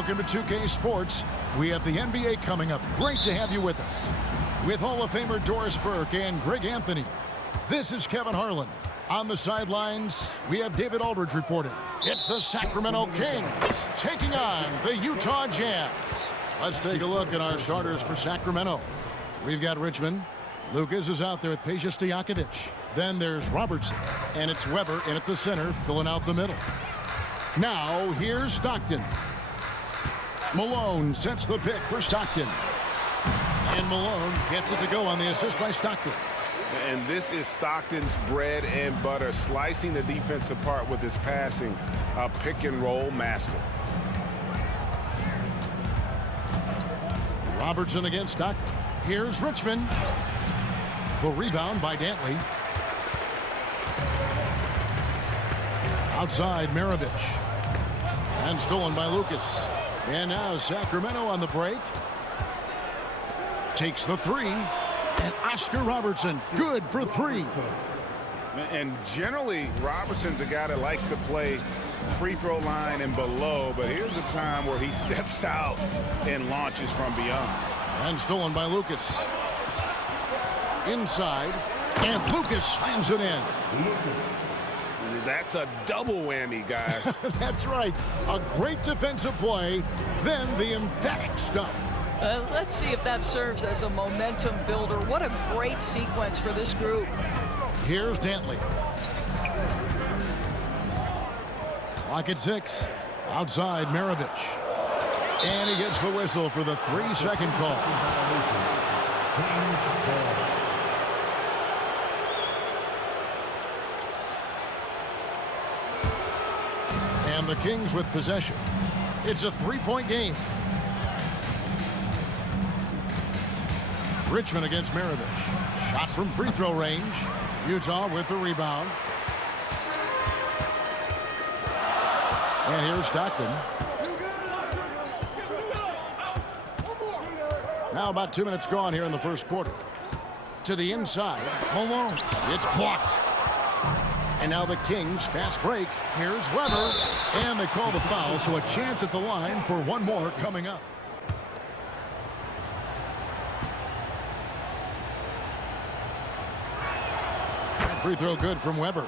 Welcome to 2K Sports. We have the NBA coming up. Great to have you with us. With Hall of Famer Doris Burke and Greg Anthony, this is Kevin Harlan. On the sidelines, we have David Aldridge reporting. It's the Sacramento Kings taking on the Utah Jazz. Let's take a look at our starters for Sacramento. We've got Richmond. Lucas is out there with Peja Stojakovic. Then there's Robertson, and it's Weber in at the center, filling out the middle. Now, here's Stockton. Malone sets the pick for Stockton. And Malone gets it to go on the assist by Stockton. And this is Stockton's bread and butter, slicing the defense apart with his passing, a pick-and-roll master. Robertson against Stockton. Here's Richmond. The rebound by Dantley. Outside, Maravich. And stolen by Lucas. And now Sacramento on the break. Takes the three. And Oscar Robertson, good for three. And generally, Robertson's a guy that likes to play free throw line and below, but here's a time where he steps out and launches from beyond. And stolen by Lucas. Inside, and Lucas slams it in. That's a double whammy, guys. That's right. A great defensive play, then the emphatic stuff. Let's see if that serves as a momentum builder. What a great sequence for this group. Here's Dantley. Clock at 6. Outside, Maravich. And he gets the whistle for the 3-second call. And the Kings with possession. It's a 3-point game. Richmond against Maravich. Shot from free throw range. Utah with the rebound. And here's Stockton. Now about 2 minutes gone here in the first quarter. To the inside, Malone. It's blocked. And now the Kings fast break. Here's Weber. And they call the foul, so a chance at the line for one more coming up. Free throw good from Weber.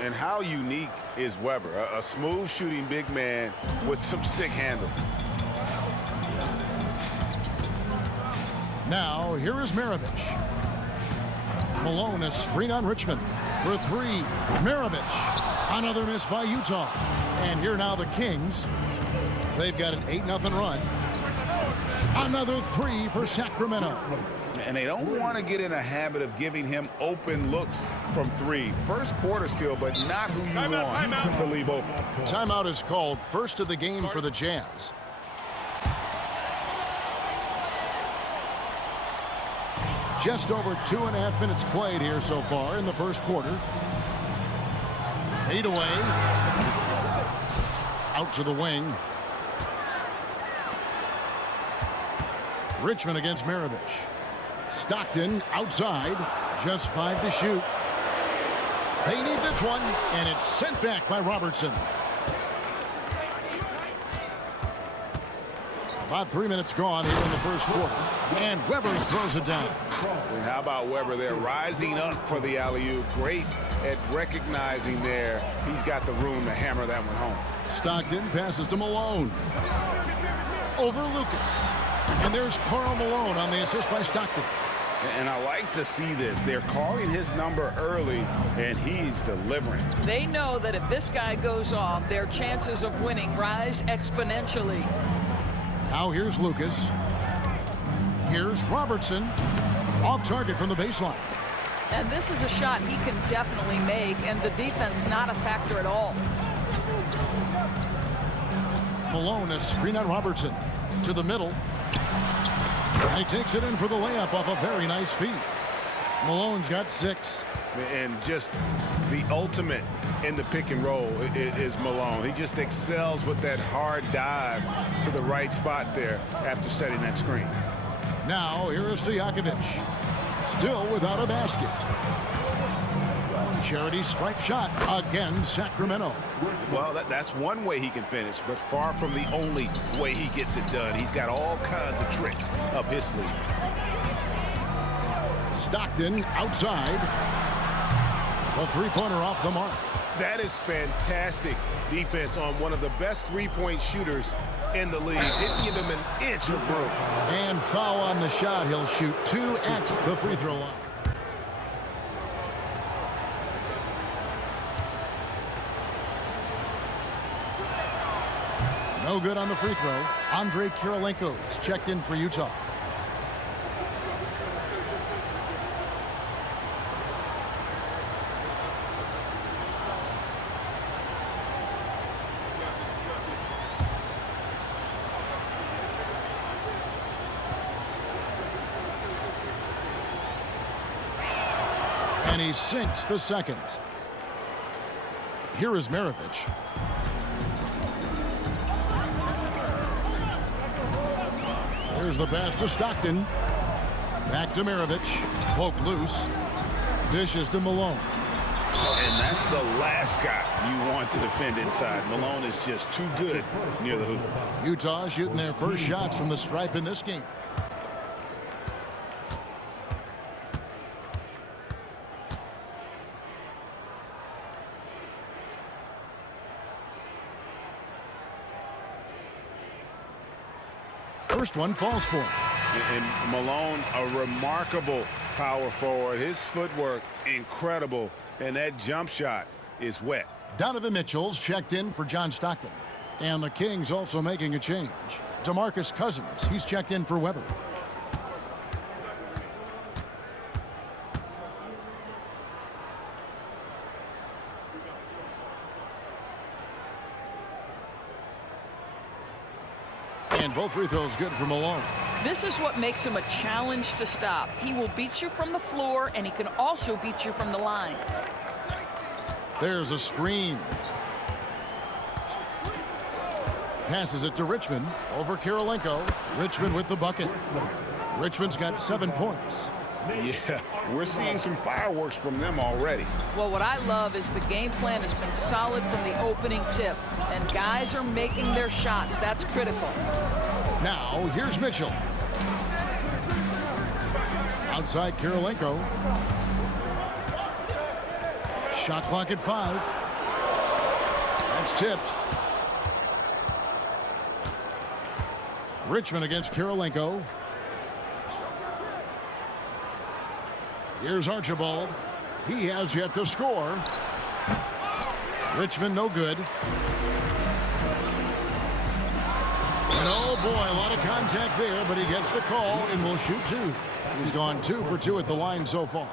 And how unique is Weber? A smooth shooting big man with some sick handle. Now, here is Maravich. Malone, a screen on Richmond. For three, Maravich. Another miss by Utah. And here now the Kings. They've got an 8-0 run. Another three for Sacramento. And they don't want to get in a habit of giving him open looks from three. First quarter still, but not who you want to leave open. Timeout is called, first of the game for the Jazz. Just over 2.5 minutes played here so far in the first quarter. Fade away. Out to the wing. Richmond against Maravich. Stockton outside. Just 5 to shoot. They need this one, and it's sent back by Robertson. About 3 minutes gone here in the first quarter. And Weber throws it down. And how about Weber there rising up for the alley-oop? Great at recognizing there. He's got the room to hammer that one home. Stockton passes to Malone. Over Lucas. And there's Karl Malone on the assist by Stockton. And I like to see this. They're calling his number early, and he's delivering. They know that if this guy goes off, their chances of winning rise exponentially. Now here's Lucas. Here's Robertson. Off target from the baseline. And this is a shot he can definitely make, and the defense not a factor at all. Malone, a screen on Robertson. To the middle. And he takes it in for the layup off a very nice feed. Malone's got 6. And just the ultimate in the pick and roll is Malone. He just excels with that hard dive to the right spot there after setting that screen. Now, here is Stojakovic. Still without a basket. Charity stripe shot again, Sacramento. Well, that's one way he can finish, but far from the only way he gets it done. He's got all kinds of tricks up his sleeve. Stockton outside. The three-pointer off the mark. That is fantastic defense on one of the best three-point shooters in the league. Didn't give him an inch of room. And foul on the shot. He'll shoot 2 at the free throw line. No good on the free throw. Andrei Kirilenko's checked in for Utah. And he sinks the second. Here is Maravich. There's the pass to Stockton. Back to Maravich. Poke loose. Dishes to Malone. And that's the last guy you want to defend inside. Malone is just too good near the hoop. Utah shooting their first shots from the stripe in this game. First one falls for him. And Malone, a remarkable power forward. His footwork, incredible. And that jump shot is wet. Donovan Mitchell's checked in for John Stockton. And the Kings also making a change. DeMarcus Cousins, he's checked in for Weber. And both free throws good for Malone. This is what makes him a challenge to stop. He will beat you from the floor, and he can also beat you from the line. There's a screen. Passes it to Richmond over Kirilenko. Richmond with the bucket. Richmond's got 7 points. Yeah, we're seeing some fireworks from them already. Well, what I love is the game plan has been solid from the opening tip, and guys are making their shots. That's critical. Now, here's Mitchell. Outside Kirilenko. Shot clock at 5. That's tipped. Richmond against Kirilenko. Here's Archibald. He has yet to score. Richmond no good. And oh boy, a lot of contact there, but he gets the call and will shoot 2. He's gone 2 for 2 at the line so far.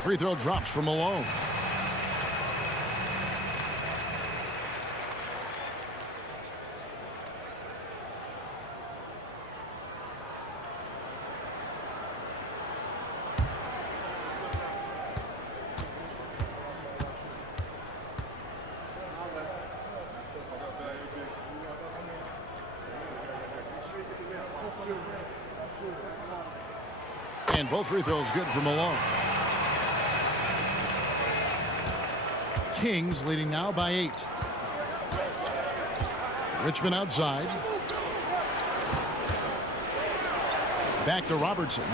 Free throw drops for Malone. And both free throws good for Malone. Kings leading now by 8. Richmond outside. Back to Robertson.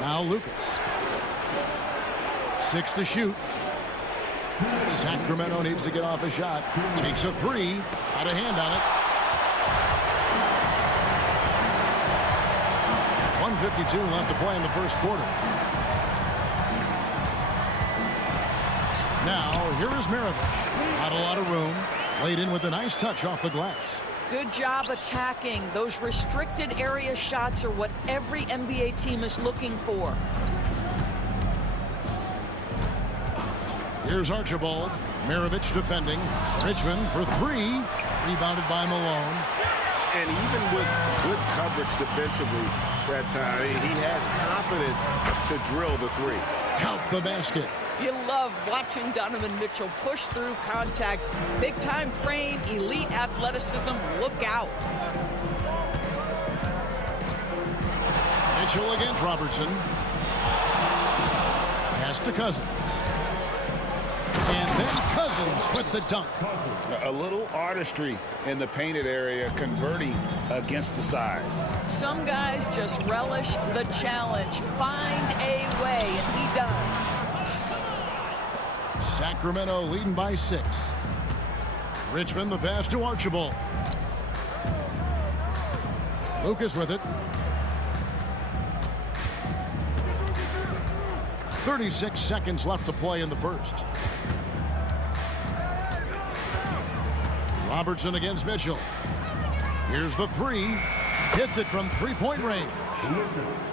Now Lucas. 6 to shoot. Sacramento needs to get off a shot. Takes a 3. Out of hand on it. 1:52 left to play in the first quarter. Now, here is Maravich. Not a lot of room. Laid in with a nice touch off the glass. Good job attacking. Those restricted area shots are what every NBA team is looking for. Here's Archibald. Maravich defending. Richmond for 3. Rebounded by Malone. And even with good coverage defensively that time, he has confidence to drill the 3. Count the basket. You love watching Donovan Mitchell push through contact. Big-time frame, elite athleticism. Look out. Mitchell against Robertson. Pass to Cousins. And then Cousins with the dunk. A little artistry in the painted area, converting against the size. Some guys just relish the challenge. Find a way, and he does. Sacramento leading by 6. Richmond the pass to Archibald. Lucas with it. 36 seconds left to play in the first. Robertson against Mitchell. Here's the 3. Hits it from three-point range.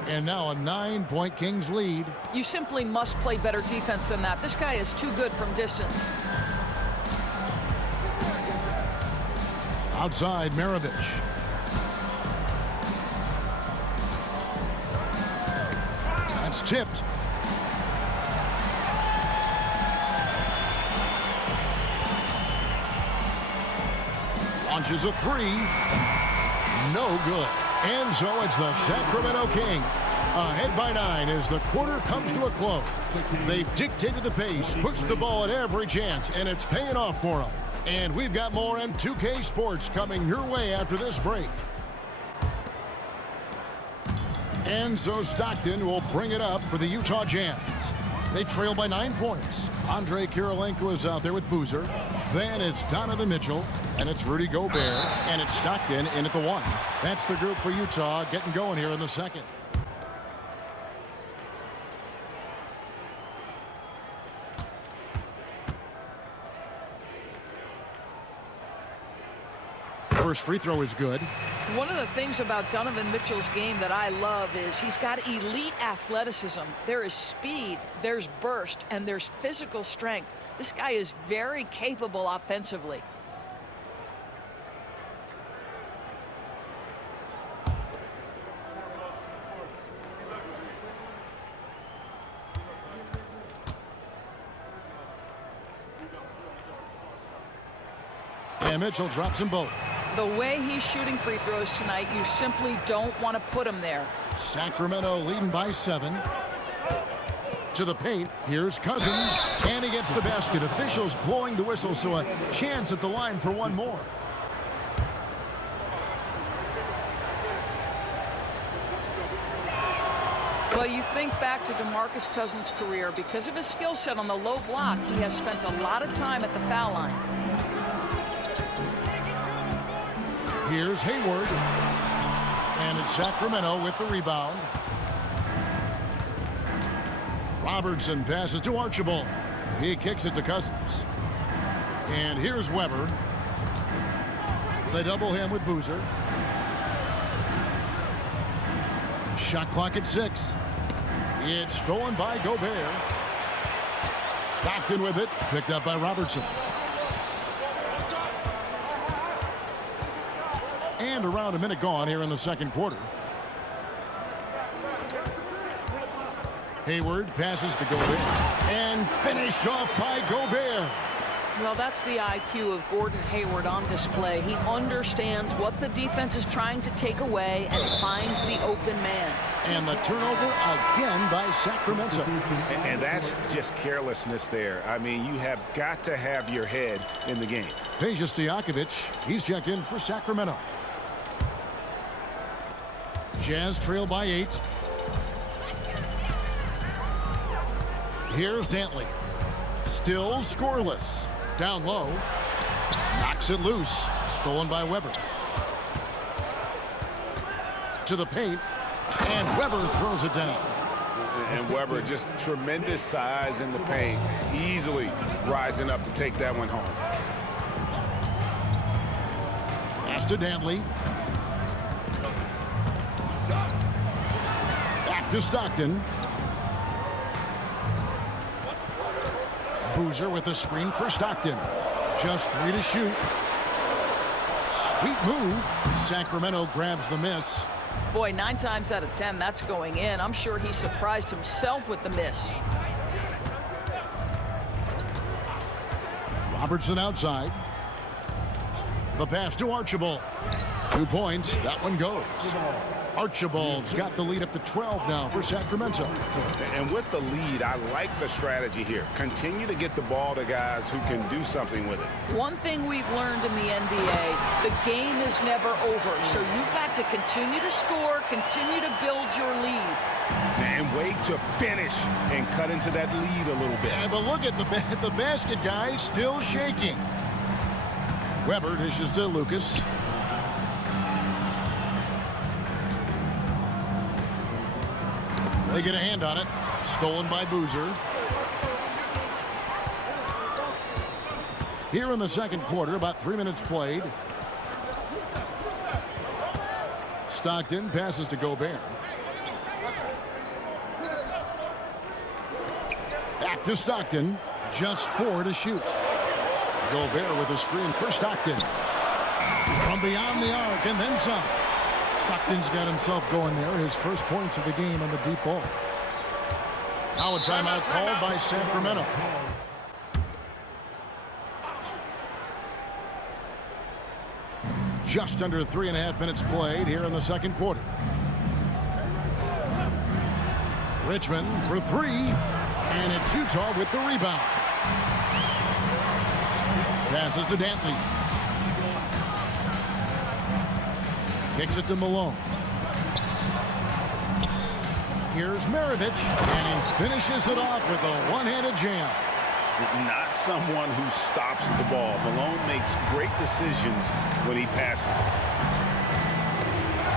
And now a 9-point Kings lead. You simply must play better defense than that. This guy is too good from distance. Outside, Maravich. That's tipped. Launches a 3. No good. And so it's the Sacramento Kings ahead by 9 as the quarter comes to a close. They've dictated the pace, pushed the ball at every chance, and it's paying off for them. And we've got more M2K Sports coming your way after this break. And so Stockton will bring it up for the Utah Jazz. They trail by 9 points. Andrei Kirilenko is out there with Boozer. Then it's Donovan Mitchell, and it's Rudy Gobert, and it's Stockton in at the 1. That's the group for Utah getting going here in the second. First free throw is good. One of the things about Donovan Mitchell's game that I love is he's got elite athleticism. There is speed, there's burst, and there's physical strength. This guy is very capable offensively. And Mitchell drops them both. The way he's shooting free throws tonight, you simply don't want to put him there. Sacramento leading by 7. To the paint, here's Cousins, and he gets the basket. Officials blowing the whistle, so a chance at the line for one more. Well, you think back to DeMarcus Cousins' career. Because of his skill set on the low block, he has spent a lot of time at the foul line. Here's Hayward, and it's Sacramento with the rebound. Robertson passes to Archibald. He kicks it to Cousins. And here's Weber. They double him with Boozer. Shot clock at 6. It's stolen by Gobert. Stockton with it, picked up by Robertson. And around a minute gone here in the second quarter. Hayward passes to Gobert and finished off by Gobert. Well, that's the IQ of Gordon Hayward on display. He understands what the defense is trying to take away and finds the open man. And the turnover again by Sacramento. And that's just carelessness there. I mean, you have got to have your head in the game. Peja Stojakovic, he's checked in for Sacramento. Jazz trail by 8. Here's Dantley. Still scoreless. Down low. Knocks it loose. Stolen by Weber. To the paint. And Weber throws it down. And Weber, just tremendous size in the paint. Easily rising up to take that one home. Pass to Dantley. Back to Stockton. Boozer with a screen for Stockton. Just 3 to shoot. Sweet move. Sacramento grabs the miss. Boy, 9 times out of 10, that's going in. I'm sure he surprised himself with the miss. Robertson outside. The pass to Archibald. 2 points. That one goes. Archibald's got the lead up to 12 now for Sacramento. And with the lead, I like the strategy here. Continue to get the ball to guys who can do something with it. One thing we've learned in the NBA, the game is never over. So you've got to continue to score, continue to build your lead. And wait to finish and cut into that lead a little bit. Yeah, but look at the basket, guys, still shaking. Weber dishes to Lucas. They get a hand on it. Stolen by Boozer. Here in the second quarter, about 3 minutes played. Stockton passes to Gobert. Back to Stockton. Just 4 to shoot. Gobert with a screen for Stockton. From beyond the arc and then some. Stockton's got himself going there. His first points of the game on the deep ball. Now a timeout called by Sacramento. Just under 3.5 minutes played here in the second quarter. Richmond for 3. And it's Utah with the rebound. Passes to Dantley. Kicks it to Malone. Here's Maravich, and he finishes it off with a one-handed jam. Not someone who stops the ball. Malone makes great decisions when he passes it.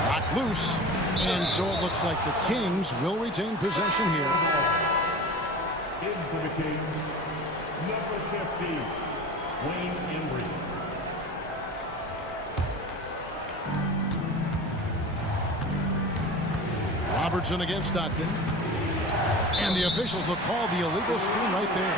Knocked loose, and so it looks like the Kings will retain possession here. Into the Kings, number 50, Wayne Embry. Robertson against Stockton. And the officials will call the illegal screen right there.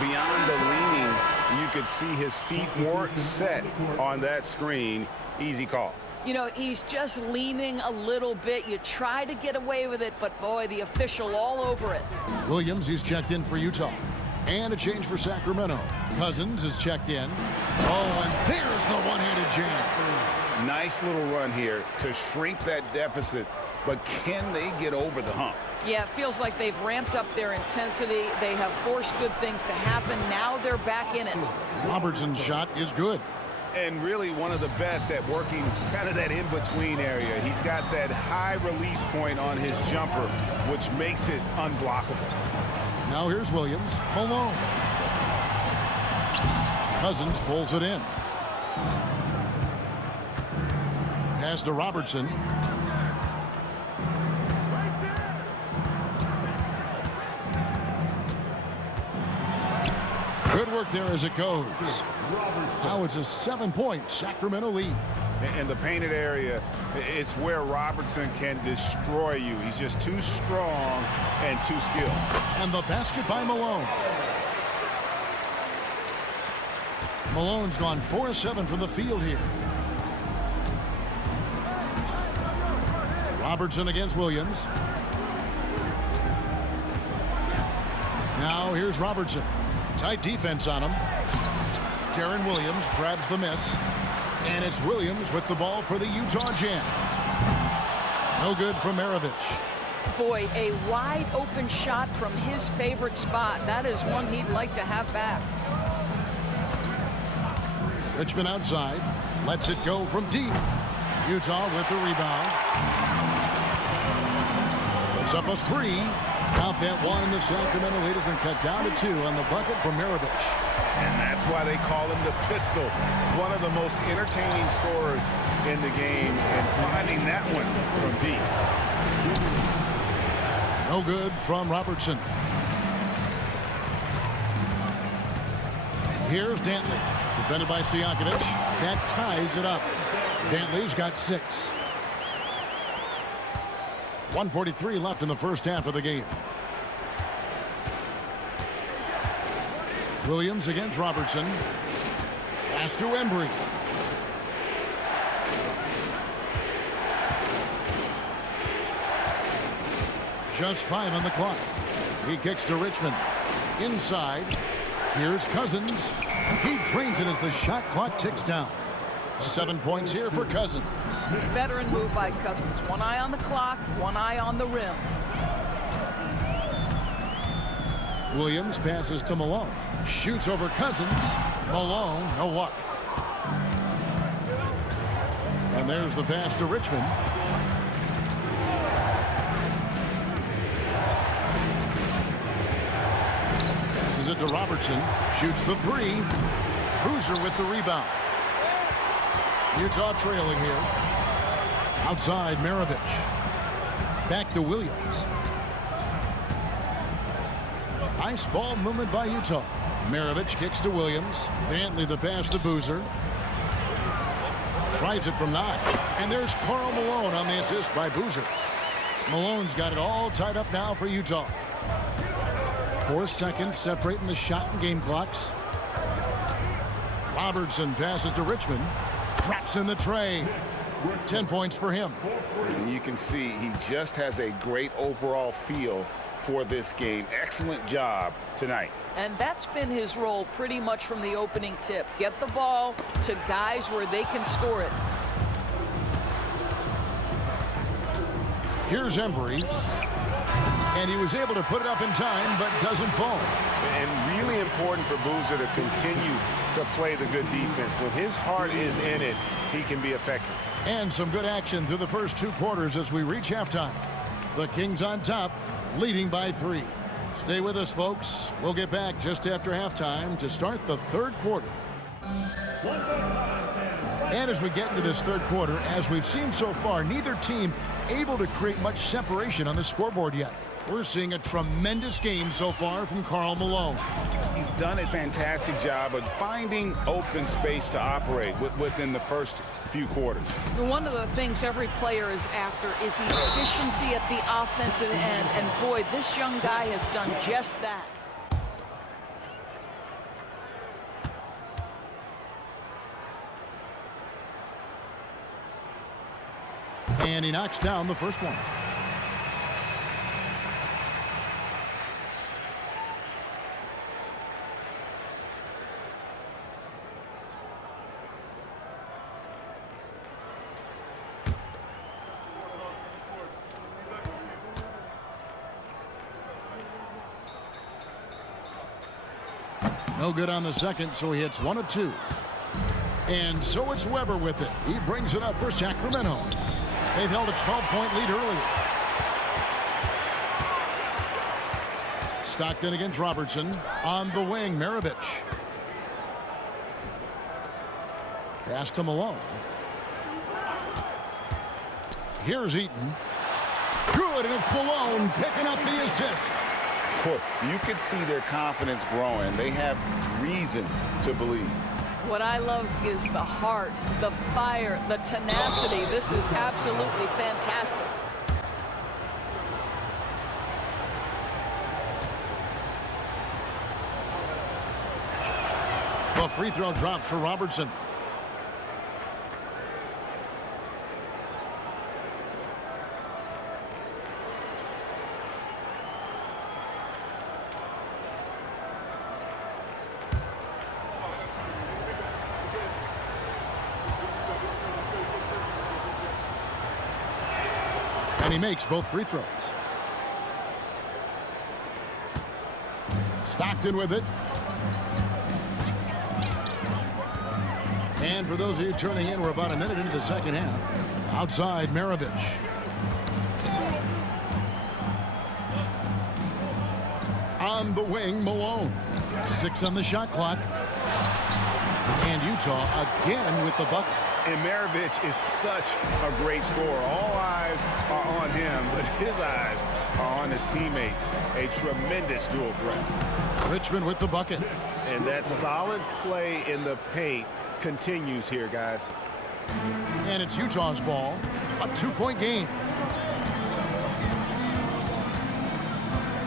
Beyond the leaning, you could see his feet weren't set on that screen. Easy call. You know, he's just leaning a little bit. You try to get away with it, but boy, the official all over it. Williams, he's checked in for Utah. And a change for Sacramento. Cousins is checked in. Oh, and there's the one-handed jam. Nice little run here to shrink that deficit, but can they get over the hump? Yeah, it feels like they've ramped up their intensity. They have forced good things to happen. Now they're back in it. Robertson's shot is good. And really one of the best at working kind of that in-between area. He's got that high release point on his jumper, which makes it unblockable. Now here's Williams. Malone. Cousins pulls it in. Pass to Robertson. Good work there as it goes. Now it's a 7-point Sacramento lead. In the painted area, it's where Robertson can destroy you. He's just too strong and too skilled. And the basket by Malone. Malone's gone 4-7 from the field here. Robertson against Williams. Now here's Robertson. Tight defense on him. Deron Williams grabs the miss. And it's Williams with the ball for the Utah Jam. No good from Maravich. Boy, a wide open shot from his favorite spot. That is one he'd like to have back. Richmond outside. Lets it go from deep. Utah with the rebound. Puts up a 3. Count that one. The Sacramento lead has been cut down to 2 on the bucket from Maravich. And that's why they call him the pistol. One of the most entertaining scorers in the game. And finding that one from deep. No good from Robertson. Here's Dantley. Defended by Stojakovic. That ties it up. Dantley's got 6. 1:43 left in the first half of the game. Williams against Robertson. Pass to Embry. Just 5 on the clock. He kicks to Richmond. Inside. Here's Cousins. He drains it as the shot clock ticks down. 7 points here for Cousins. Veteran move by Cousins. One eye on the clock, one eye on the rim. Williams passes to Malone. Shoots over Cousins. Malone, no luck. And there's the pass to Richmond. Passes it to Robertson. Shoots the three. Boozer with the rebound. Utah trailing here. Outside, Maravich. Back to Williams. Nice ball movement by Utah. Maravich kicks to Williams. Dantley the pass to Boozer. Tries it from 9. And there's Karl Malone on the assist by Boozer. Malone's got it all tied up now for Utah. 4 seconds separating the shot and game clocks. Robertson passes to Richmond. Drops in the tray. 10 points for him. And you can see he just has a great overall feel for this game. Excellent job tonight. And that's been his role pretty much from the opening tip. Get the ball to guys where they can score it. Here's Embry. And he was able to put it up in time, but doesn't fall. And really important for Boozer to continue to play the good defense. When his heart is in it, he can be effective. And some good action through the first 2 quarters as we reach halftime. The Kings on top, leading by 3. Stay with us, folks. We'll get back just after halftime to start the 3rd quarter. And as we get into this 3rd quarter, as we've seen so far, neither team able to create much separation on the scoreboard yet. We're seeing a tremendous game so far from Karl Malone. He's done a fantastic job of finding open space to operate within the first few quarters. One of the things every player is after is efficiency at the offensive end. And boy, this young guy has done just that. And he knocks down the first one. No good on the second, so he hits 1 of 2. And so it's Weber with it. He brings it up for Sacramento. They've held a 12-point lead earlier. Stockton against Robertson. On the wing, Maravich. Pass to Malone. Here's Eaton. Good, and it's Malone picking up the assist. You could see their confidence growing. They have reason to believe. What I love is the heart, the fire, the tenacity. This is absolutely fantastic. The free throw drops for Robertson. And he makes both free throws. Stockton with it. And for those of you turning in, we're about a minute into the second half. Outside, Maravich. On the wing, Malone. 6 on the shot clock. And Utah again with the bucket. And Maravich is such a great scorer. All eyes are on him, but his eyes are on his teammates. A tremendous dual threat. Richmond with the bucket. And that solid play in the paint continues here, guys. And it's Utah's ball. A 2-point game.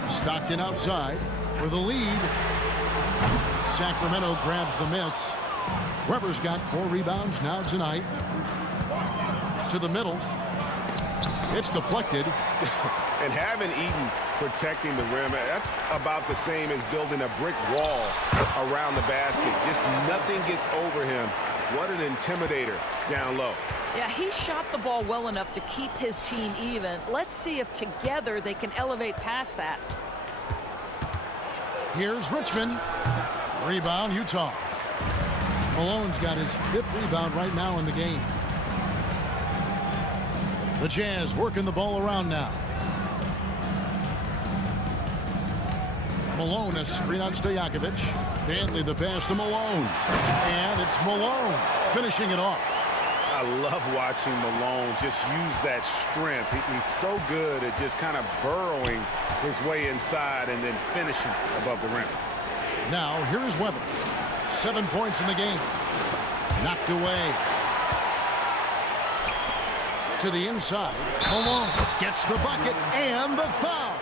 Stockton outside for the lead. Sacramento grabs the miss. Weber's got 4 rebounds now tonight. To the middle. It's deflected. And having Eaton protecting the rim, that's about the same as building a brick wall around the basket. Just nothing gets over him. What an intimidator down low. Yeah, he shot the ball well enough to keep his team even. Let's see if together they can elevate past that. Here's Richmond. Rebound, Utah. Malone's got his 5th rebound right now in the game. The Jazz working the ball around now. Malone, a screen on Stojakovic. Dantley the pass to Malone. And it's Malone finishing it off. I love watching Malone just use that strength. He's so good at just kind of burrowing his way inside and then finishing above the rim. Now, here is Weber. 7 points in the game. Knocked away. To the inside. Malone gets the bucket and the foul.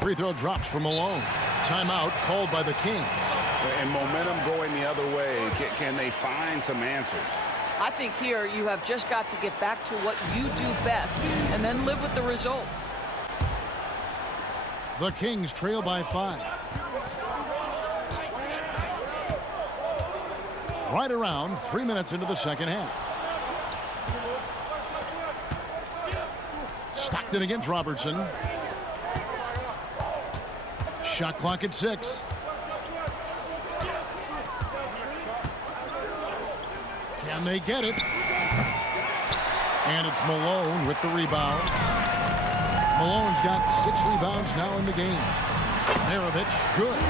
Free throw drops for Malone. Timeout called by the Kings. And momentum going the other way. Can they find some answers? I think here you have just got to get back to what you do best and then live with the results. The Kings trail by 5. Right around 3 minutes into the second half. Stockton against Robertson. Shot clock at 6. Can they get it? And it's Malone with the rebound. Malone's got 6 rebounds now in the game. Maravich, good.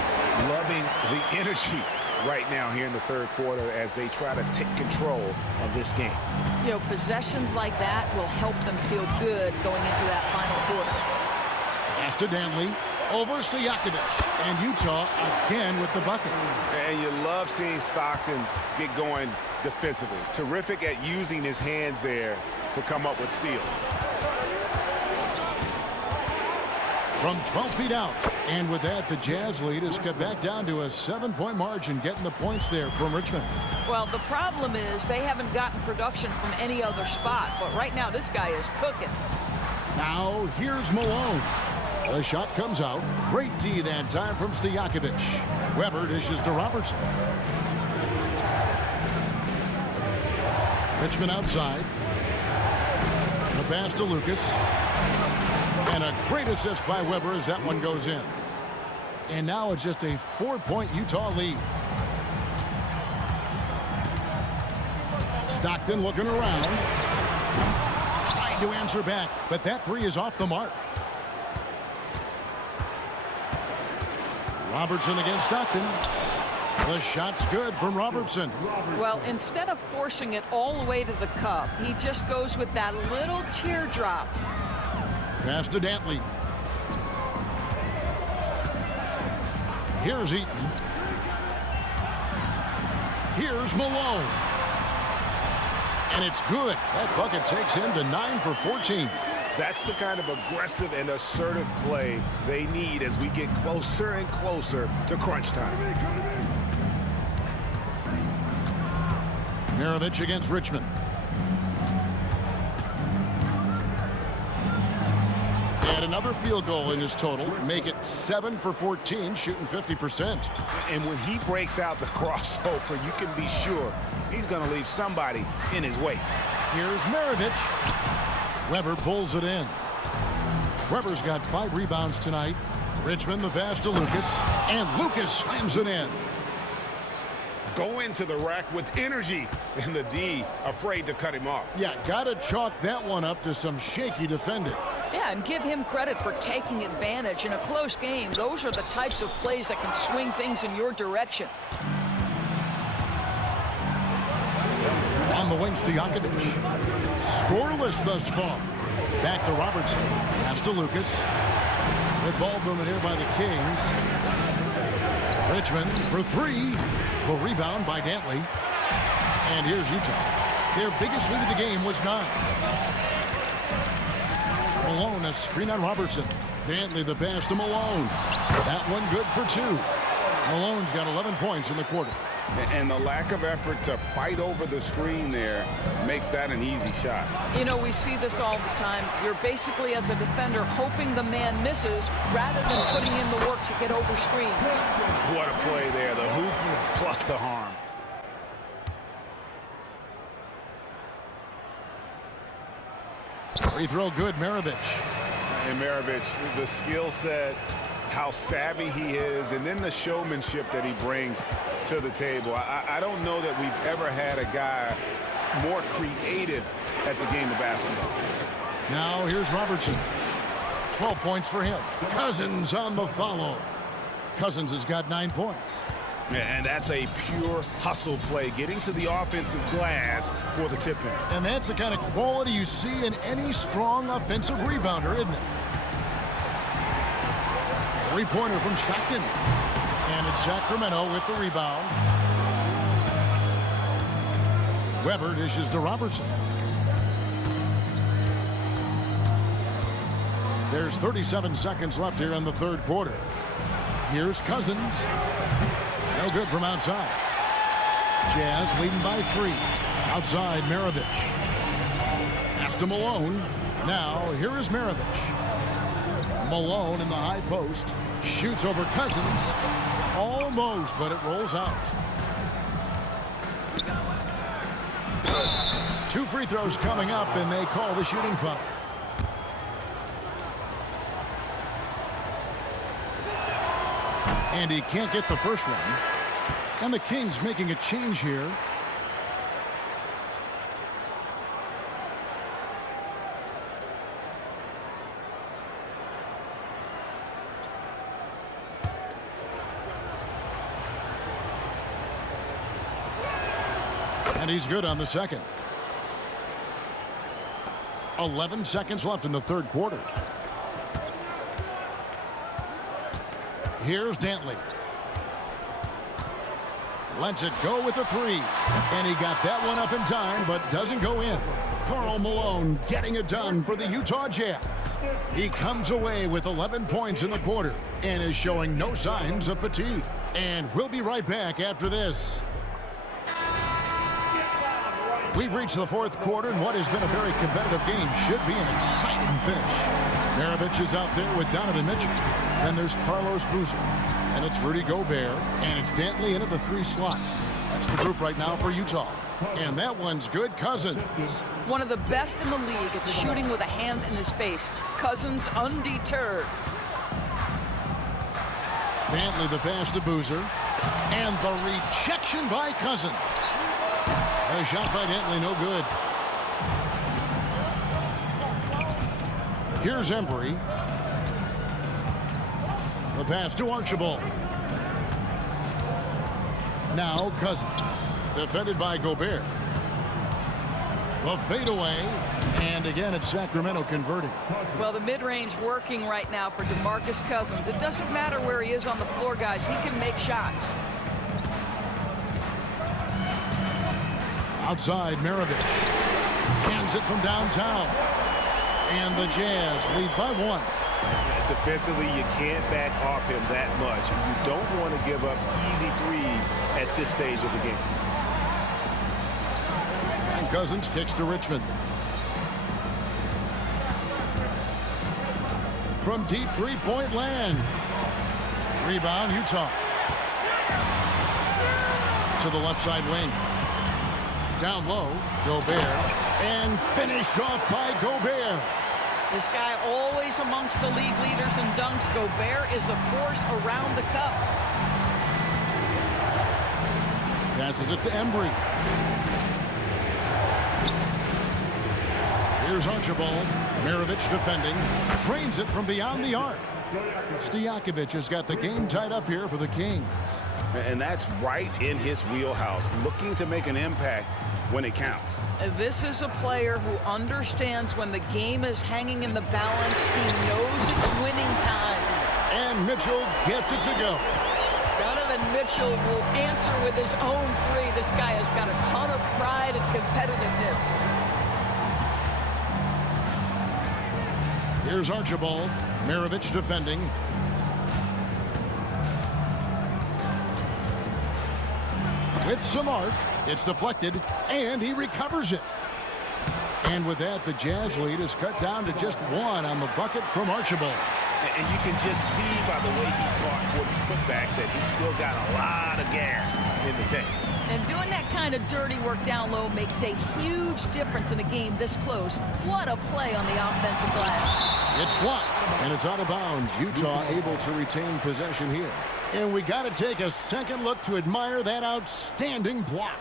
Loving the energy right now here in the third quarter as they try to take control of this game. You know, possessions like that will help them feel good going into that final quarter. Pass to Dantley. Over Stojakovic. And Utah again with the bucket. And you love seeing Stockton get going defensively. Terrific at using his hands there to come up with steals. From 12 feet out. And with that, the Jazz lead is cut back down to a 7-point margin, getting the points there from Richmond. Well, the problem is they haven't gotten production from any other spot. But right now, this guy is cooking. Now, here's Malone. The shot comes out. Great D that time from Stojakovic. Weber dishes to Robertson. Richmond outside. The pass to Lucas. And a great assist by Weber as that one goes in. And now it's just a 4-point Utah lead. Stockton looking around. Trying to answer back, but that 3 is off the mark. Robertson against Stockton. The shot's good from Robertson. Well, instead of forcing it all the way to the cup, he just goes with that little teardrop. Pass to Dantley. Here's Eaton. Here's Malone. And it's good. That bucket takes him to 9 for 14. That's the kind of aggressive and assertive play they need as we get closer and closer to crunch time. Maravich against Richmond. And another field goal in his total. Make it 7 for 14, shooting 50%. And when he breaks out the crossover, you can be sure he's going to leave somebody in his way. Here's Maravich. Weber pulls it in. Weber's got 5 rebounds tonight. Richmond the pass to Lucas. And Lucas slams it in. Go into the rack with energy. And the D afraid to cut him off. Yeah, gotta chalk that one up to some shaky defending. Yeah, and give him credit for taking advantage in a close game. Those are the types of plays that can swing things in your direction. On the wing, Stojakovic. Scoreless thus far. Back to Robertson. Pass to Lucas. Good ball movement here by the Kings. Richmond for 3. The rebound by Dantley. And here's Utah. Their biggest lead of the game was 9. Malone, a screen on Robertson. Dantley the pass to Malone. That one good for 2. Malone's got 11 points in the quarter. And the lack of effort to fight over the screen there makes that an easy shot. You know, we see this all the time. You're basically, as a defender, hoping the man misses rather than putting in the work to get over screens. What a play there. The hoop plus the harm. Free throw good, Maravich. And Maravich, the skill set, how savvy he is, and then the showmanship that he brings to the table. I don't know that we've ever had a guy more creative at the game of basketball. Now here's Robertson. 12 points for him. Cousins on the follow. Cousins has got 9 points. And that's a pure hustle play, getting to the offensive glass for the tip-in. And that's the kind of quality you see in any strong offensive rebounder, isn't it? Three-pointer from Stockton. And it's Sacramento with the rebound. Weber dishes to Robertson. There's 37 seconds left here in the third quarter. Here's Cousins. No good from outside. Jazz leading by 3. Outside, Maravich. Pass to Malone. Now, here is Maravich. Malone in the high post. Shoots over Cousins. Almost, but it rolls out. 2 free throws coming up, and they call the shooting foul. And he can't get the first one. And the Kings making a change here. And he's good on the second. 11 seconds left in the third quarter. Here's Dantley. Lets it go with a 3. And he got that one up in time, but doesn't go in. Karl Malone getting it done for the Utah Jazz. He comes away with 11 points in the quarter and is showing no signs of fatigue. And we'll be right back after this. We've reached the fourth quarter, and what has been a very competitive game should be an exciting finish. Maravich is out there with Donovan Mitchell. Then there's Carlos Boozer. And it's Rudy Gobert. And it's Dantley in at the 3 slot. That's the group right now for Utah. And that one's good. Cousins. One of the best in the league at shooting with a hand in his face. Cousins undeterred. Dantley the pass to Boozer. And the rejection by Cousins. A shot by Dantley, no good. Here's Embry. The pass to Archibald. Now Cousins. Defended by Gobert. The fadeaway. And again, it's Sacramento converting. Well, the mid-range working right now for DeMarcus Cousins. It doesn't matter where he is on the floor, guys. He can make shots. Outside, Maravich. Cans it from downtown. And the Jazz lead by 1. Defensively, you can't back off him that much. You don't want to give up easy threes at this stage of the game. And Cousins kicks to Richmond. From deep three-point land. Rebound, Utah. To the left side wing. Down low, Gobert. And finished off by Gobert. This guy always amongst the league leaders in dunks. Gobert is a force around the cup. Passes it to Embry. Here's Archibald. Maravich defending. Trains it from beyond the arc. Stojakovic has got the game tied up here for the Kings. And that's right in his wheelhouse, looking to make an impact when it counts. This is a player who understands when the game is hanging in the balance. He knows it's winning time. And Mitchell gets it to go. Donovan Mitchell will answer with his own 3. This guy has got a ton of pride and competitiveness. Here's Archibald. Maravich defending. With some arc, it's deflected, and he recovers it. And with that, the Jazz lead is cut down to just one on the bucket from Archibald. And you can just see by the way he fought for the putback that he's still got a lot of gas in the tank. And doing that kind of dirty work down low makes a huge difference in a game this close. What a play on the offensive glass. It's blocked, and it's out of bounds. Utah able to retain possession here. And we got to take a second look to admire that outstanding block.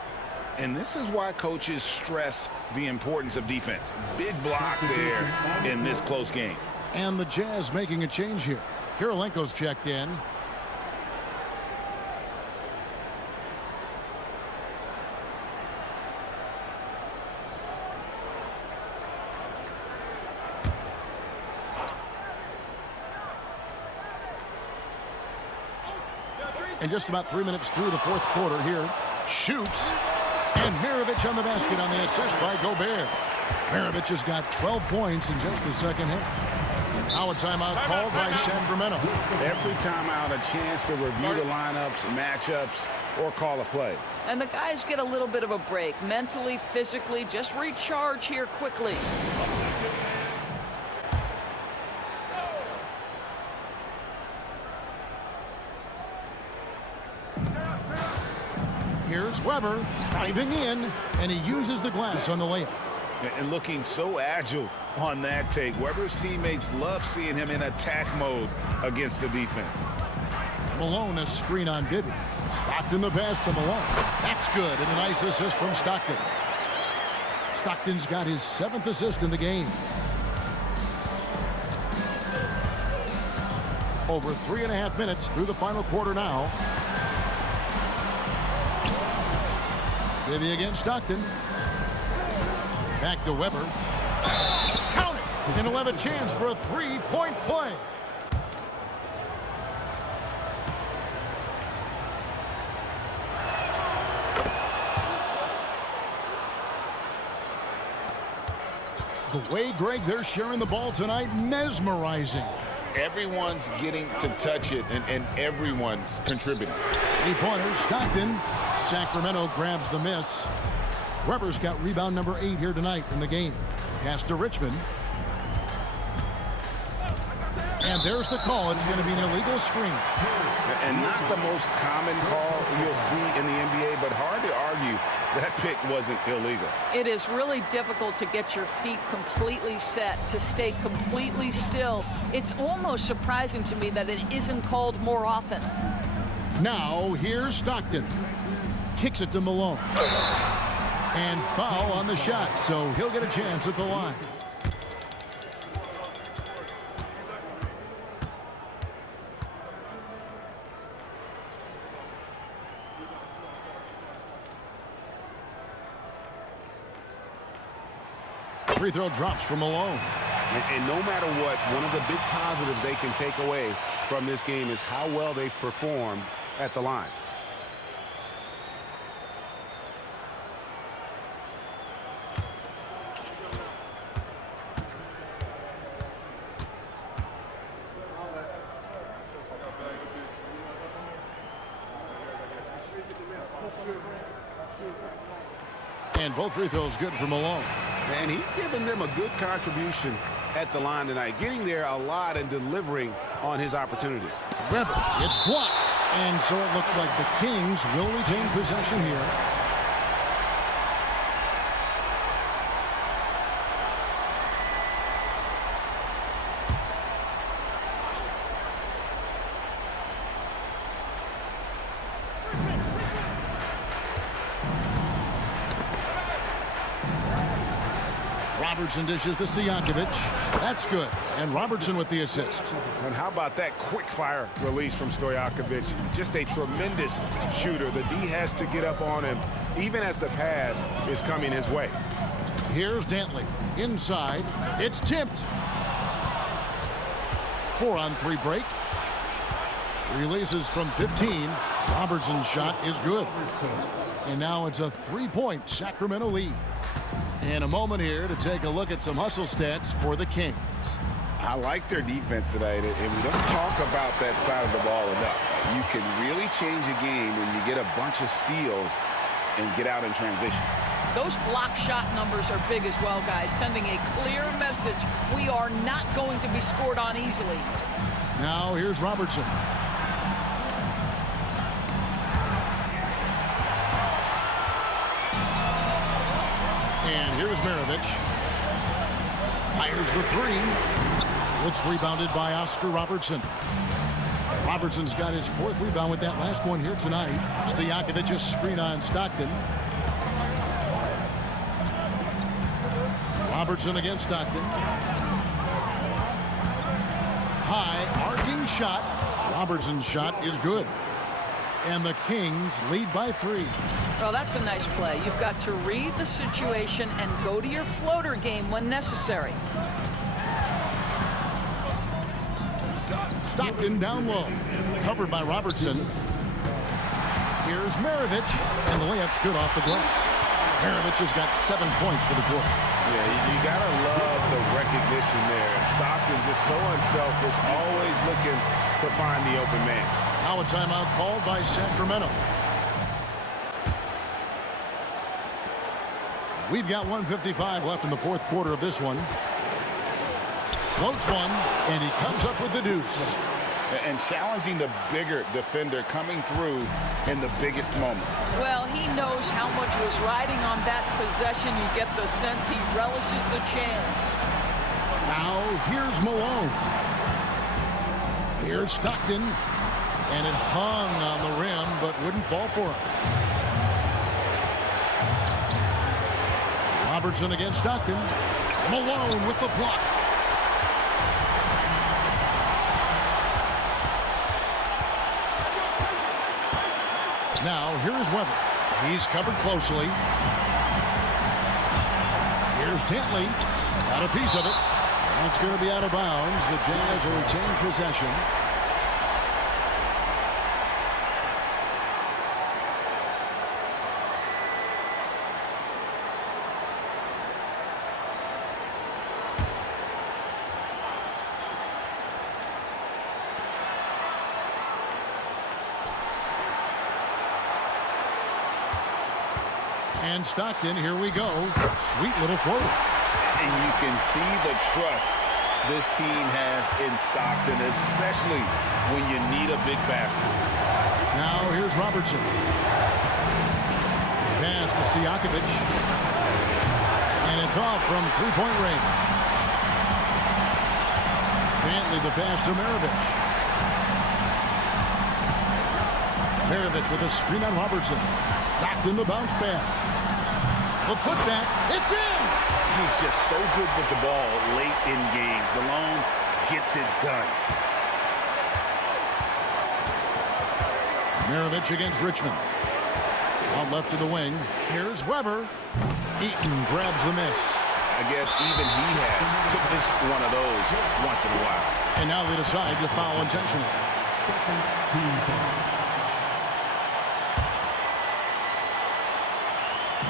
And this is why coaches stress the importance of defense. Big block there in this close game. And the Jazz making a change here. Kirilenko's checked in. And just about 3 minutes through the fourth quarter here. Shoots. And Maravich on the basket on the assist by Gobert. Maravich has got 12 points in just the second half. Now a timeout called by Sacramento. Every timeout a chance to review the lineups, matchups, or call a play. And the guys get a little bit of a break. Mentally, physically, just recharge here quickly. Here's Weber diving in, and he uses the glass on the layup. And looking so agile on that take. Weber's teammates love seeing him in attack mode against the defense. Malone a screen on Bibby. Stockton the pass to Malone. That's good, and a nice assist from Stockton. Stockton's got his 7th assist in the game. Over 3.5 minutes through the final quarter now. Bibby against Stockton. Back to Weber. Count it! And he'll have a chance for a three-point play. The way, Greg, they're sharing the ball tonight, mesmerizing. Everyone's getting to touch it, and everyone's contributing. 3-pointers, Stockton. Sacramento grabs the miss. Weber's got rebound number 8 here tonight in the game. Pass to Richmond. And there's the call. It's going to be an illegal screen. And not the most common call you'll see in the NBA, but hard to argue that pick wasn't illegal. It is really difficult to get your feet completely set, to stay completely still. It's almost surprising to me that it isn't called more often. Now, here's Stockton. Kicks it to Malone. And foul on the shot, so he'll get a chance at the line. Free throw drops from Malone. And no matter what, one of the big positives they can take away from this game is how well they performed at the line. And both free throws good for Malone. And he's given them a good contribution at the line tonight, getting there a lot and delivering on his opportunities. Weber, it's blocked. And so it looks like the Kings will retain possession here. Robertson dishes to Stojakovic. That's good. And Robertson with the assist. And how about that quick fire release from Stojakovic? Just a tremendous shooter. The D has to get up on him, even as the pass is coming his way. Here's Dantley. Inside. It's tipped. 4-on-3 break. Releases from 15. Robertson's shot is good. And now it's a 3-point Sacramento lead. In a moment here to take a look at some hustle stats for the Kings. I like their defense tonight, and we don't talk about that side of the ball enough. You can really change a game when you get a bunch of steals and get out in transition. Those block shot numbers are big as well, guys, sending a clear message. We are not going to be scored on easily. Now here's Robertson. And here's Maravich. Fires the three. It's rebounded by Oscar Robertson. Robertson's got his 4th rebound with that last one here tonight. Stojakovic's screen on Stockton. Robertson against Stockton. High arcing shot. Robertson's shot is good. And the Kings lead by 3. Well, that's a nice play. You've got to read the situation and go to your floater game when necessary. Stockton down low. Covered by Robertson. Here's Maravich. And the layup's good off the glass. Maravich has got 7 points for the quarter. Yeah, you got to love the recognition there. Stockton just so unselfish, always looking to find the open man. Now a timeout called by Sacramento. We've got 1:55 left in the 4th quarter of this one. Floats one, and he comes up with the deuce. And challenging the bigger defender coming through in the biggest moment. Well, he knows how much was riding on that possession. You get the sense he relishes the chance. Now here's Malone. Here's Stockton. And it hung on the rim, but wouldn't fall for him. Robertson against Stockton. Malone with the block. Now, here is Weber. He's covered closely. Here's Dantley. Got a piece of it. That's going to be out of bounds. The Jazz will retain possession. And Stockton, here we go. Sweet little floater. And you can see the trust this team has in Stockton, especially when you need a big basket. Now here's Robertson. Pass to Stojakovic. And it's off from three-point range. Dantley the pass to Maravich. Maravich with a screen on Robertson. Stockton the bounce pass. The putback, it's in! He's just so good with the ball late in games. Malone gets it done. Maravich against Richmond. Out left to the wing. Here's Weber. Eaton grabs the miss. I guess even he has took this one of those once in a while. And now they decide to foul intentionally.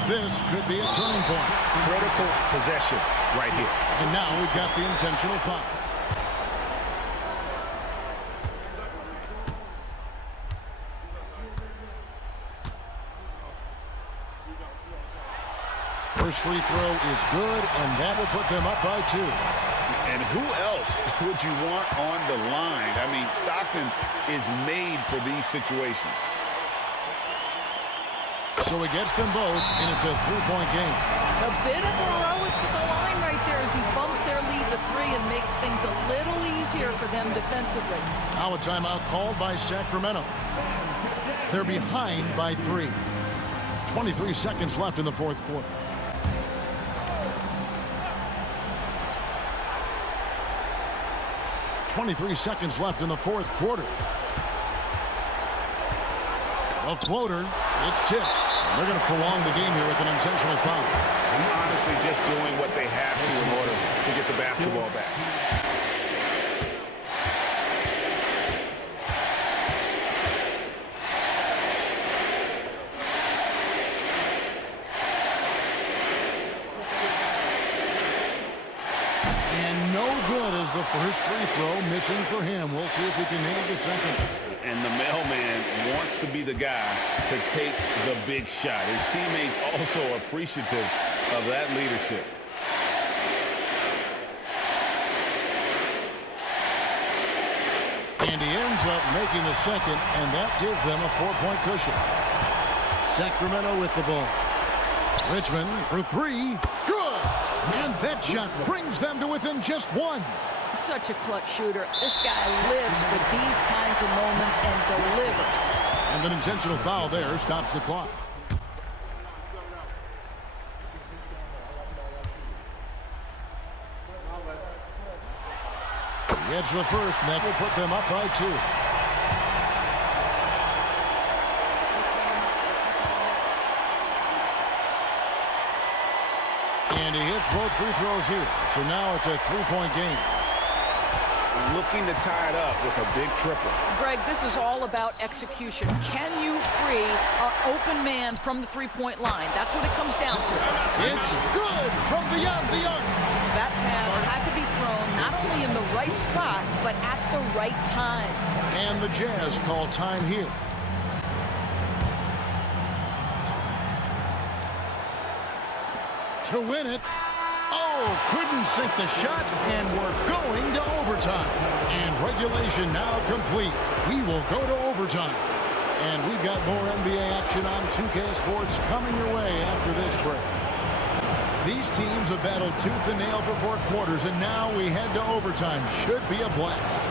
This could be a turning point. Critical possession right here. And now we've got the intentional foul. First free throw is good, and that will put them up by 2. And who else would you want on the line? I mean, Stockton is made for these situations. So he gets them both, and it's a three-point game. A bit of heroics at the line right there as he bumps their lead to 3 and makes things a little easier for them defensively. Now a timeout called by Sacramento. They're behind by 3. 23 seconds left in the 4th quarter. .23 seconds left in the 4th quarter. A floater. It's tipped. They're going to prolong the game here with an intentional foul. And honestly just doing what they have to in order to get the basketball back. And no good as the first free throw missing for him. We'll see if he can nail the second. And the mailman wants to be the guy to take the big shot. His teammates also appreciative of that leadership. And he ends up making the second, and that gives them a 4-point cushion. Sacramento with the ball. Richmond for three. Good! And that shot brings them to within just one. Such a clutch shooter. This guy lives for these kinds of moments and delivers. And an intentional foul there stops the clock. He gets the first, and that will put them up by 2. And he hits both free throws here. So now it's a 3-point game. Looking to tie it up with a big triple. Greg, this is all about execution. Can you free an open man from the three-point line? That's what it comes down to. It's good from beyond the arc. That pass had to be thrown not only in the right spot, but at the right time. And the Jazz call time here. To win it. Oh, couldn't sink the shot, and we're going to overtime. And regulation now complete. We will go to overtime. And we've got more NBA action on 2K Sports coming your way after this break. These teams have battled tooth and nail for 4 quarters, and now we head to overtime. Should be a blast.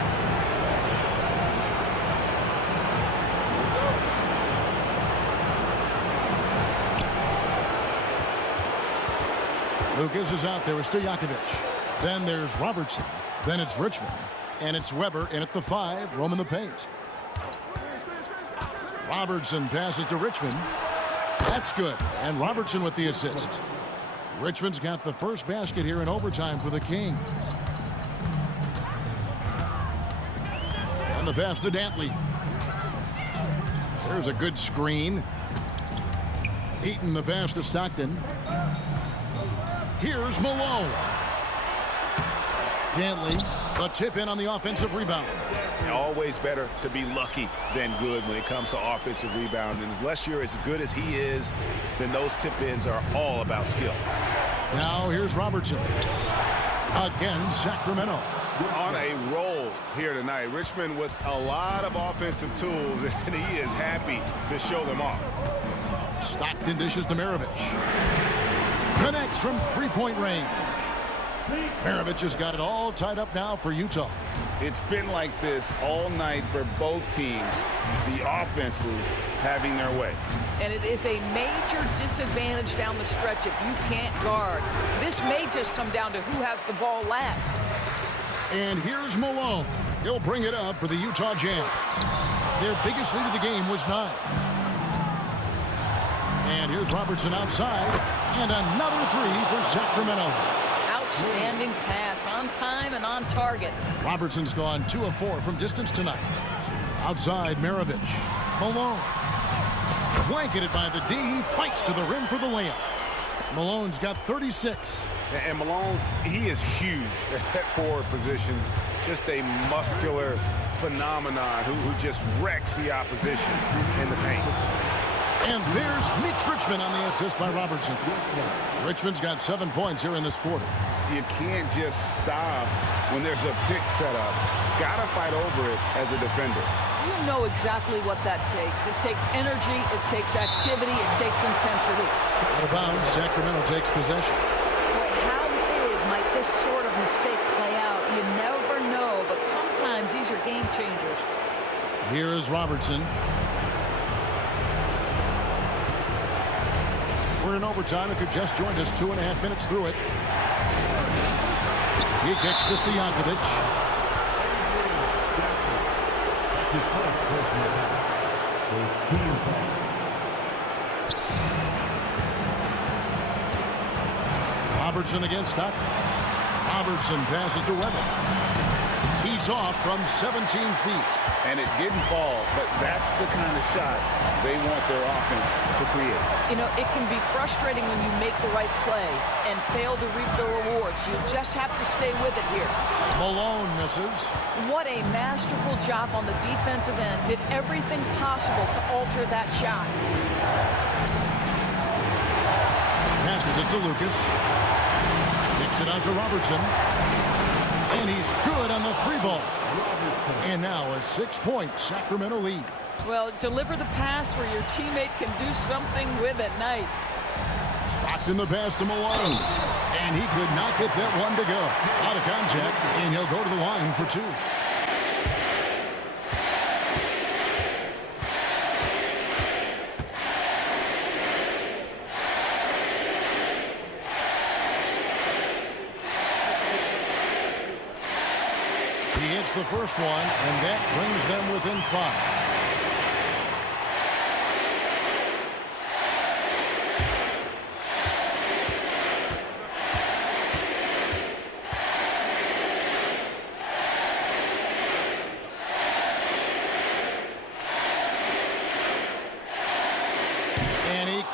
Lucas is out there with Stojakovic. Then there's Robertson. Then it's Richmond. And it's Weber in at the 5, roaming the paint. Robertson passes to Richmond. That's good. And Robertson with the assist. Richmond's got the first basket here in overtime for the Kings. And the pass to Dantley. There's a good screen. Eaton the pass to Stockton. Here's Malone. Dantley, the tip in on the offensive rebound. Always better to be lucky than good when it comes to offensive rebound. And unless you're as good as he is, then those tip-ins are all about skill. Now here's Robertson. Again, Sacramento. On a roll here tonight. Richmond with a lot of offensive tools, and he is happy to show them off. Stockton dishes to Maravich. Connects from 3-point range. Maravich has got it all tied up now for Utah. It's been like this all night for both teams. The offenses having their way. And it is a major disadvantage down the stretch if you can't guard. This may just come down to who has the ball last. And here's Malone. He'll bring it up for the Utah Jazz. Their biggest lead of the game was 9. And here's Robertson outside. And another 3 for Sacramento. Outstanding pass, on time and on target. Robertson's gone 2 of 4 from distance tonight. Outside, Maravich. Malone. Blanketed by the D. He fights to the rim for the layup. Malone's got 36. And Malone, he is huge at that forward position. Just a muscular phenomenon who just wrecks the opposition in the paint. And there's Mitch Richmond on the assist by Robertson. Richmond's got 7 points here in this quarter. You can't just stop when there's a pick set up. Gotta fight over it as a defender. You know exactly what that takes. It takes energy, it takes activity, it takes intensity. Out of bounds, Sacramento takes possession. Boy, how big might this sort of mistake play out? You never know, but sometimes these are game changers. Here is Robertson. We're in overtime. If you've just joined us, 2.5 minutes through it. He kicks to Stojakovic. Robertson against Stockton. Robertson passes to Weber. He He's off from 17 feet. And it didn't fall, but that's the kind of shot they want their offense to create. You know, it can be frustrating when you make the right play and fail to reap the rewards. You just have to stay with it here. Malone misses. What a masterful job on the defensive end. Did everything possible to alter that shot. Passes it to Lucas. Kicks it out to Robertson. And he's good on the 3-ball. And now a 6-point Sacramento lead. Well, deliver the pass where your teammate can do something with it. Nice. Stockton the pass to Malone. And he could not get that one to go. Out of contact, and he'll go to the line for 2. He hits the first one, and that brings them within 5.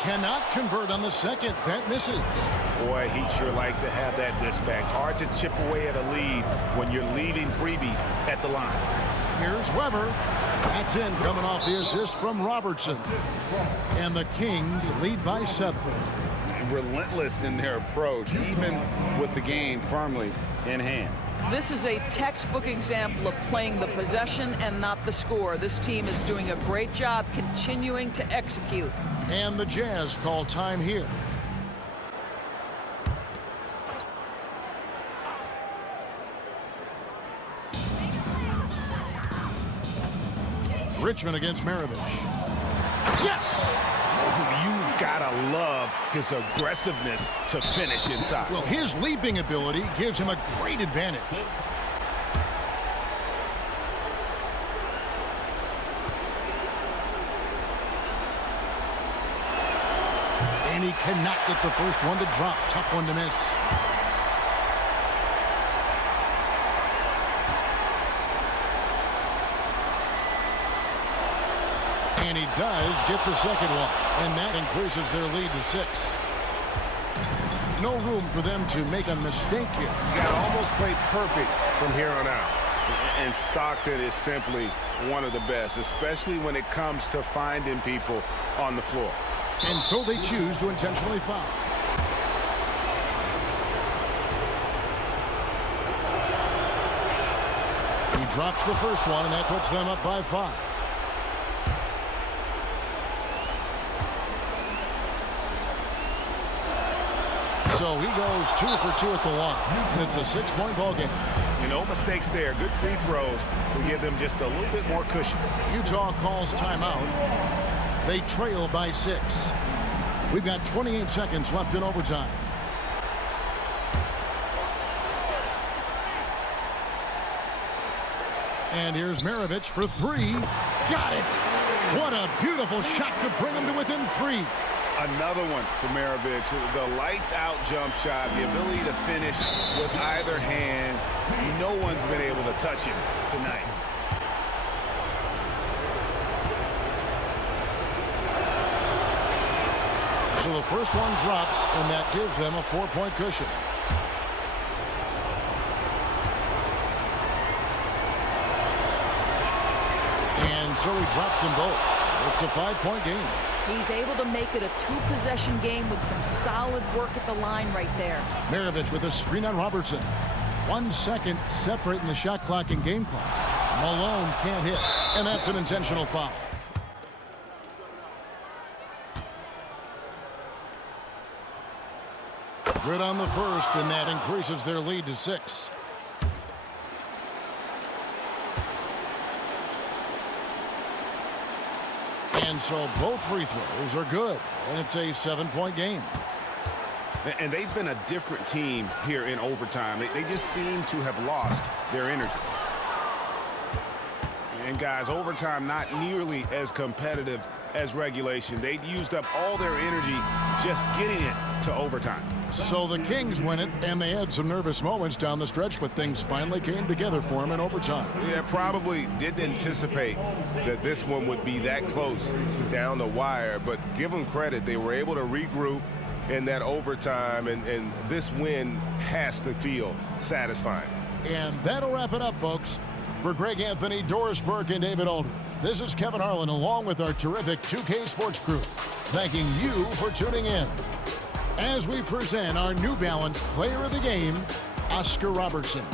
Cannot convert on the second. That misses. Boy, he'd sure like to have that miss back. Hard to chip away at a lead when you're leaving freebies at the line. Here's Weber. That's in, coming off the assist from Robertson. And the Kings lead by 7. Relentless in their approach, even with the game firmly in hand. This is a textbook example of playing the possession and not the score. This team is doing a great job continuing to execute. And the Jazz call time here. Richmond against Maravich. Yes! You gotta love his aggressiveness to finish inside. Well, his leaping ability gives him a great advantage. And he cannot get the first one to drop. Tough one to miss. And he does get the second one. And that increases their lead to 6. No room for them to make a mistake here. You gotta almost play perfect from here on out. And Stockton is simply one of the best, especially when it comes to finding people on the floor. And so they choose to intentionally foul. He drops the first one, and that puts them up by 5. So he goes 2 for 2 at the line, and it's a 6-point ball game. You know, mistakes there. Good free throws to give them just a little bit more cushion. Utah calls timeout. They trail by 6. We've got 28 seconds left in overtime. And here's Maravich for 3. Got it! What a beautiful shot to bring him to within 3. Another one for Maravich. The lights-out jump shot, the ability to finish with either hand. No one's been able to touch him tonight. So the first one drops, and that gives them a 4-point cushion. And so he drops them both. It's a 5-point game. He's able to make it a 2-possession game with some solid work at the line right there. Maravich with a screen on Robertson. 1 second separating the shot clock and game clock. Malone can't hit, and that's an intentional foul. Good on the first, and that increases their lead to 6. And so both free throws are good, and it's a 7-point game. And they've been a different team here in overtime. They just seem to have lost their energy. And guys, overtime not nearly as competitive as regulation. They'd used up all their energy just getting it to overtime. So the Kings win it, and they had some nervous moments down the stretch, but things finally came together for them in overtime. Yeah, probably didn't anticipate that this one would be that close down the wire, but give them credit. They were able to regroup in that overtime, and this win has to feel satisfying. And that'll wrap it up, folks. For Greg Anthony, Doris Burke, and David Aldridge, this is Kevin Harlan along with our terrific 2K Sports crew, thanking you for tuning in. As we present our New Balance Player of the Game, Oscar Robertson.